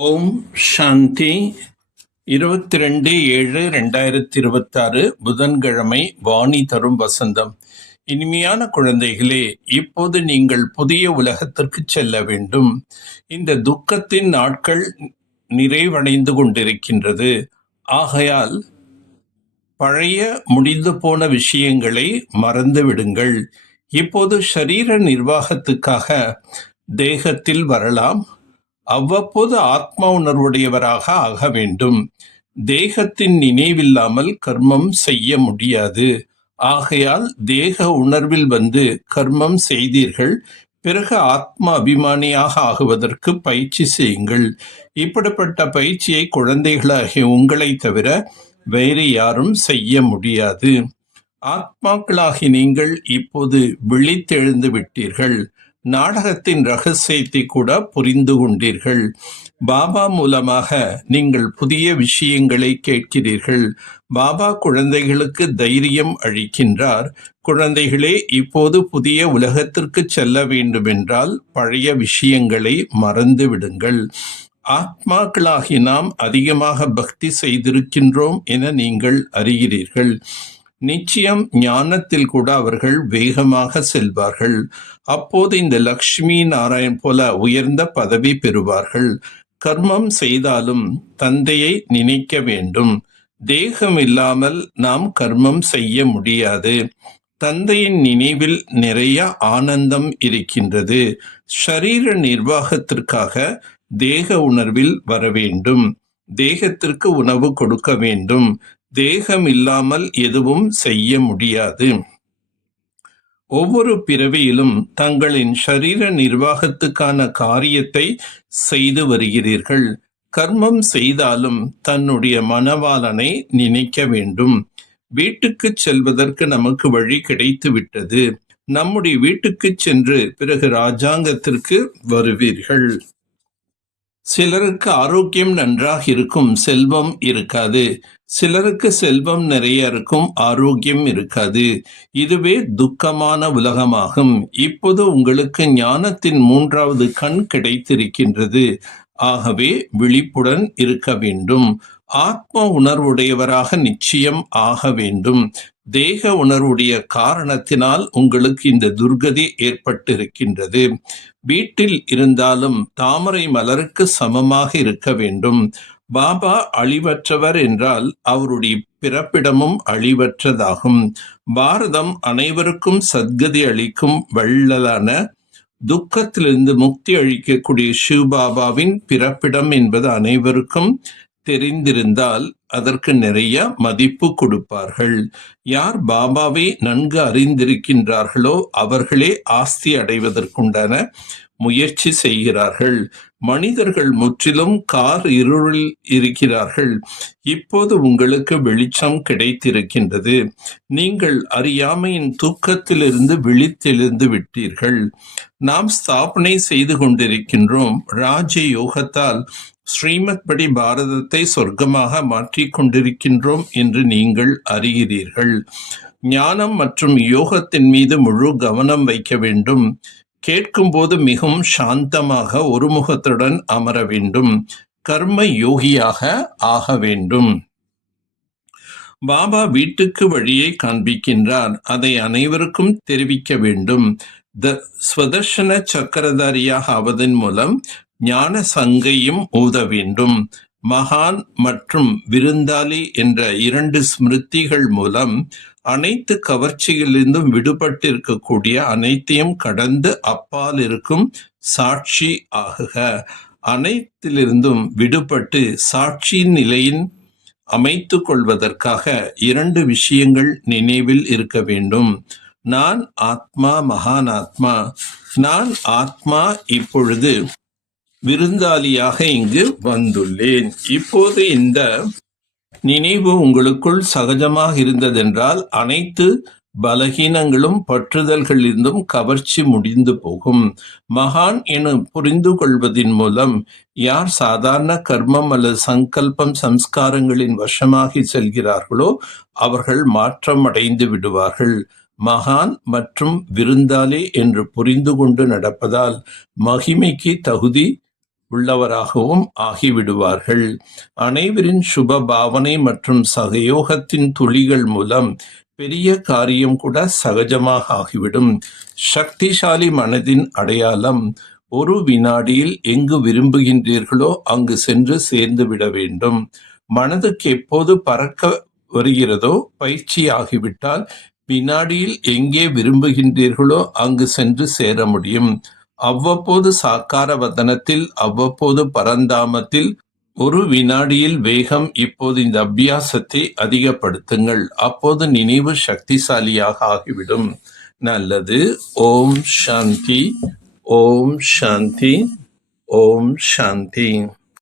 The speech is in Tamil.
ஓம் சாந்தி. 22/7/2026 புதன்கிழமை. வாணி தரும் வசந்தம். இனிமையான குழந்தைகளே, இப்போது நீங்கள் புதிய உலகத்திற்கு செல்ல வேண்டும். இந்த துக்கத்தின் நாட்கள் நிறைவடைந்து கொண்டிருக்கின்றது. ஆகையால் பழைய முடிந்து போன விஷயங்களை மறந்து விடுங்கள். இப்போது ஷரீர நிர்வாகத்துக்காக தேகத்தில் வரலாம். அவ்வப்போது ஆத்மா உணர்வுடையவராக ஆக வேண்டும். தேகத்தின் நினைவில்லாமல் கர்மம் செய்ய முடியாது. ஆகையால் தேக உணர்வில் வந்து கர்மம் செய்தீர்கள். பிறகு ஆத்மா அபிமானியாக ஆகுவதற்கு பயிற்சி செய்யுங்கள். இப்படிப்பட்ட பயிற்சியை குழந்தைகளாகிய உங்களை தவிர வேறு யாரும் செய்ய முடியாது. ஆத்மாக்களாகி நீங்கள் இப்போது விழித்தெழுந்து விட்டீர்கள். நாடகத்தின் ரகசியத்தை கூட புரிந்து கொண்டீர்கள். பாபா மூலமாக நீங்கள் புதிய விஷயங்களை கேட்கிறீர்கள். பாபா குழந்தைகளுக்கு தைரியம் அளிக்கின்றார். குழந்தைகளே, இப்போது புதிய உலகத்திற்கு செல்ல வேண்டுமென்றால் பழைய விஷயங்களை மறந்து விடுங்கள். ஆத்மாக்களாகி நாம் அதிகமாக பக்தி செய்திருக்கின்றோம் என நீங்கள் அறிகிறீர்கள். நிச்சயம் ஞானத்தில் கூட அவர்கள் வேகமாக செல்வார்கள். அப்போது இந்த லக்ஷ்மி நாராயண் போல உயர்ந்த பதவி பெறுவார்கள். கர்மம் செய்தாலும் தந்தையை நினைக்க வேண்டும். தேகம் இல்லாமல் நாம் கர்மம் செய்ய முடியாது. தந்தையின் நினைவில் நிறைய ஆனந்தம் இருக்கின்றது. ஷரீர நிர்வாகத்திற்காக தேக உணர்வில் வர வேண்டும். தேகத்திற்கு உணவு கொடுக்க வேண்டும். தேகம் இல்லாமல் எதுவும் செய்ய முடியாது. ஒவ்வொரு பிறவியிலும் தங்களின் ஷரீர நிர்வாகத்துக்கான காரியத்தை செய்து வருகிறீர்கள். கர்மம் செய்தாலும் தன்னுடைய மனவாளனை நினைக்க வேண்டும். வீட்டுக்கு செல்வதற்கு நமக்கு வழி கிடைத்து விட்டது. நம்முடைய வீட்டுக்கு சென்று பிறகு ராஜாங்கத்திற்கு வருவீர்கள். சிலருக்கு ஆரோக்கியம் நன்றாக இருக்கும், செல்வம் இருக்காது. சிலருக்கு செல்வம் நிறைய இருக்கும், ஆரோக்கியம் இருக்காது. இதுவே துக்கமான உலகமாகும். இப்போது உங்களுக்கு ஞானத்தின் 3வது கண் கிடைத்திருக்கின்றது. ஆகவே விழிப்புடன் இருக்க வேண்டும். ஆத்ம உணர்வுடையவராக நிச்சயம் ஆக வேண்டும். தேக உணர்வுடைய காரணத்தினால் உங்களுக்கு இந்த துர்கதி ஏற்பட்டிருக்கின்றது. வீட்டில் இருந்தாலும் தாமரை மலருக்கு சமமாக இருக்க வேண்டும். பாபா அழிவற்றவர் என்றால் அவருடைய பிறப்பிடமும் அழிவற்றதாகும். பாரதம் அனைவருக்கும் சத்கதி அளிக்கும் வள்ளலான துக்கத்திலிருந்து முக்தி அளிக்கக்கூடிய சிவபாபாவின் பிறப்பிடம் என்பது அனைவருக்கும் தெரிந்திருந்தால் அதற்கு நிறைய மதிப்பு கொடுப்பார்கள். யார் பாபாவை நன்கு அறிந்திருக்கின்றார்களோ அவர்களே ஆஸ்தி அடைவதற்குண்டான முயற்சி செய்கிறார்கள். மனிதர்கள் முற்றிலும் இருளில் இருக்கிறார்கள். இப்போது உங்களுக்கு வெளிச்சம் கிடைத்திருக்கின்றது. நீங்கள் அறியாமையின் தூக்கத்திலிருந்து விழித்தெழுந்து விட்டீர்கள். நாம் ஸ்தாபனை செய்து கொண்டிருக்கின்றோம். ராஜ யோகத்தால் ஸ்ரீமத் படி பாரதத்தை சொர்க்கமாக மாற்றிக் கொண்டிருக்கின்றோம் என்று நீங்கள் அறிகிறீர்கள். ஞானம் மற்றும் யோகத்தின் மீது முழு கவனம் வைக்க வேண்டும். கேட்கும்போது மிகவும் சாந்தமாக ஒருமுகத்துடன் அமர வேண்டும். கர்ம யோகியாக ஆக வேண்டும். பாபா வீட்டுக்கு வழியை காண்பிக்கின்றார். அதை அனைவருக்கும் தெரிவிக்க வேண்டும். ஸ்வதர்ஷன சக்கரதாரியாக ஆவதன் மூலம் ஞான சங்கையும் ஊத வேண்டும். மகான் மற்றும் விருந்தாளி என்ற 2 ஸ்மிருதிகள் மூலம் அனைத்து கவர்ச்சிகளிலிருந்தும் விடுபட்டிருக்கக்கூடிய அனைத்தையும் கடந்து அப்பால் இருக்கும் சாட்சி ஆகுக. அனைத்திலிருந்தும் விடுபட்டு சாட்சியின் நிலையின் அமைத்து கொள்வதற்காக 2 விஷயங்கள் நினைவில் இருக்க வேண்டும். நான் ஆத்மா, மகான் ஆத்மா. நான் ஆத்மா இப்பொழுது விருந்தாளியாக இங்கு வந்துள்ளேன். இப்போது இந்த நினைவு உங்களுக்குள் சகஜமாக இருந்ததென்றால் அனைத்து பலகீனங்களும் பற்றுதல்களிலிருந்தும் கவர்ச்சி முடிந்து போகும். மகான் என புரிந்து கொள்வதின் மூலம் யார் சாதாரண கர்மம் அல்லது சங்கல்பம் சம்ஸ்காரங்களின் வசமாகி செல்கிறார்களோ அவர்கள் மாற்றம் அடைந்து விடுவார்கள். மகான் மற்றும் விருந்தாளி என்று புரிந்து கொண்டு நடப்பதால் மகிமைக்கு தகுதி உள்ளவராகவும் ஆகிவிடுவார்கள். அனைவரின் சுப பாவனை மற்றும் சகயோகத்தின் துளிகள் மூலம் பெரிய காரியம் கூட சகஜமாக ஆகிவிடும். சக்திசாலி மனதின் அடையாளம், ஒரு வினாடியில் எங்கு விரும்புகின்றீர்களோ அங்கு சென்று சேர்ந்து விட வேண்டும். மனதுக்கு எப்போது பறக்க வருகிறதோ பயிற்சி ஆகிவிட்டால் வினாடியில் எங்கே விரும்புகின்றீர்களோ அங்கு சென்று சேர முடியும். அவ்வப்போது சாக்கார வதனத்தில், அவ்வப்போது பரந்தாமத்தில், ஒரு வினாடியில் வேகம். இப்போது இந்த அபியாசத்தை அதிகப்படுத்துங்கள். அப்போது நினைவு சக்திசாலியாக ஆகிவிடும். நல்லது. ஓம் சாந்தி, ஓம் சாந்தி, ஓம் சாந்தி.